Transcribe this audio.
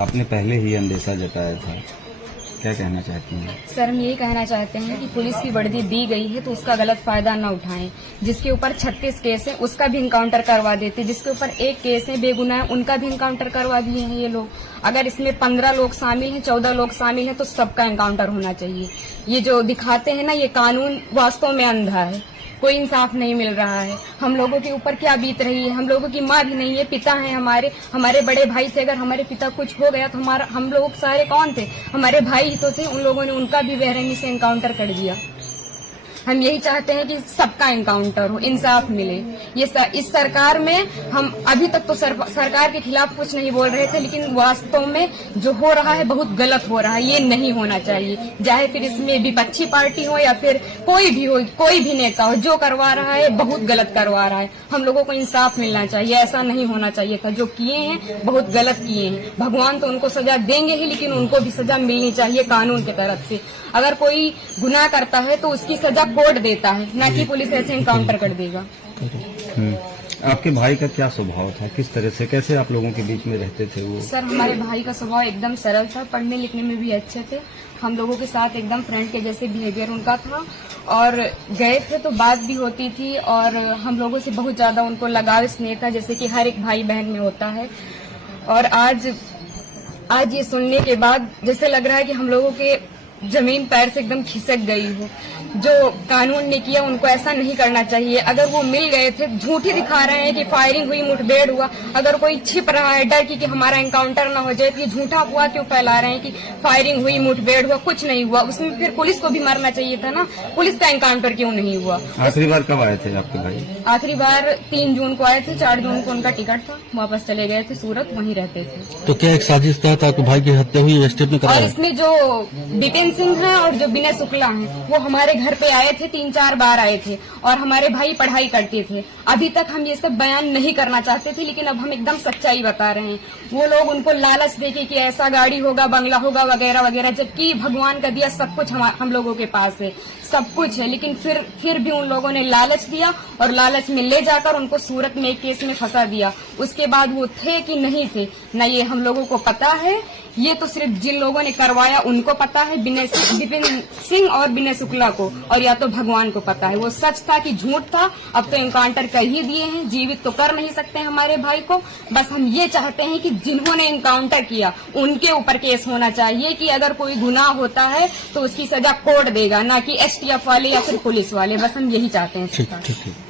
आपने पहले ही अंदेशा जताया था, क्या कहना चाहती हैं? सर, हम यही कहना चाहते हैं कि पुलिस की वर्दी दी गई है तो उसका गलत फायदा न उठाएं। जिसके ऊपर 36 केस है उसका भी इनकाउंटर करवा देते, जिसके ऊपर एक केस है बेगुनाह उनका भी इनकाउंटर करवा दिए हैं ये लोग। अगर इसमें 15 लोग शामिल हैं, 14 लोग शामिल हैं तो सबका इनकाउंटर होना चाहिए। ये जो दिखाते हैं ना, ये कानून वास्तव में अंधा है, कोई इंसाफ नहीं मिल रहा है। हम लोगों के ऊपर क्या बीत रही है, हम लोगों की माँ भी नहीं है, पिता है हमारे बड़े भाई थे। अगर हमारे पिता कुछ हो गया तो हम लोग सारे कौन थे? हमारे भाई ही तो थे। उन लोगों ने उनका भी बेरहमी से इनकाउंटर कर दिया। हम यही चाहते हैं कि सबका इनकाउंटर हो, इंसाफ मिले। इस सरकार में हम अभी तक तो सरकार के खिलाफ कुछ नहीं बोल रहे थे, लेकिन वास्तव में जो हो रहा है बहुत गलत हो रहा है। ये नहीं होना चाहिए, चाहे फिर इसमें विपक्षी पार्टी हो या फिर कोई भी नेता हो, जो करवा रहा है बहुत गलत करवा रहा है। हम लोगों को इंसाफ मिलना चाहिए, ऐसा नहीं होना चाहिए था। जो किए हैं बहुत गलत किए हैं। भगवान तो उनको सजा देंगे ही, लेकिन उनको भी सजा मिलनी चाहिए कानून की तरफ से। अगर कोई गुनाह करता है तो उसकी सजा कोर्ट देता है, ना कि पुलिस ऐसे इनकाउंटर कर देगा। आपके भाई का क्या स्वभाव था, किस तरह से, कैसे आप लोगों के बीच में रहते थे वो? सर, हमारे भाई का स्वभाव एकदम सरल था, पढ़ने लिखने में भी अच्छे थे। हम लोगों के साथ एकदम फ्रेंड के जैसे बिहेवियर उनका था, और गए थे तो बात भी होती थी, और हम लोगों से बहुत ज्यादा उनको लगाव स्नेह था, जैसे कि हर एक भाई बहन में होता है। और आज ये सुनने के बाद जैसे लग रहा है कि हम लोगों के जमीन पैर से एकदम खिसक गई हो। जो कानून ने किया उनको ऐसा नहीं करना चाहिए। अगर वो मिल गए थे, झूठी दिखा रहे हैं कि फायरिंग हुई, मुठभेड़ हुआ। अगर कोई छिप रहा है डर की कि हमारा एनकाउंटर ना हो जाए, तो ये झूठा हुआ क्यों फैला रहे हैं कि फायरिंग हुई, मुठभेड़ हुआ? कुछ नहीं हुआ। उसमें फिर पुलिस को भी मरना चाहिए था ना, पुलिस का एनकाउंटर क्यों नहीं हुआ? आखिरी बार कब आए थे आपके भाई? आखिरी बार 3 जून को आए थे, 4 जून को उनका टिकट था, वापस चले गए थे सूरत, वहीं रहते थे। तो क्या एक साजिश तहत आपके भाई की हत्या हुई, स्टेप ने कराया? और इसमें जो विपिन सिंह है और जो विनय शुक्ला हैं, वो हमारे घर पे आए थे, 3-4 बार आए थे, और हमारे भाई पढ़ाई करते थे। अभी तक हम ये सब बयान नहीं करना चाहते थे, लेकिन अब हम एकदम सच्चाई बता रहे हैं। वो लोग उनको लालच देके कि ऐसा गाड़ी होगा, बंगला होगा, वगैरह वगैरह, जबकि भगवान का दिया सब कुछ हम लोगों के पास है, सब कुछ है। लेकिन फिर भी उन लोगों ने लालच दिया, और लालच में ले जाकर उनको सूरत में एक केस में फंसा दिया। उसके बाद वो थे कि नहीं थे, न ये हम लोगों को पता है। ये तो सिर्फ जिन लोगों ने करवाया उनको पता है, विपिन सिंह और विनय शुक्ला को, और या तो भगवान को पता है वो सच था कि झूठ था। अब तो इनकाउंटर कर ही दिए हैं, जीवित तो कर नहीं सकते हमारे भाई को। बस हम ये चाहते हैं कि जिन्होंने इनकाउंटर किया उनके ऊपर केस होना चाहिए, कि अगर कोई गुनाह होता है तो उसकी सजा कोर्ट देगा, ना कि STF वाले या फिर पुलिस वाले। बस हम यही चाहते हैं।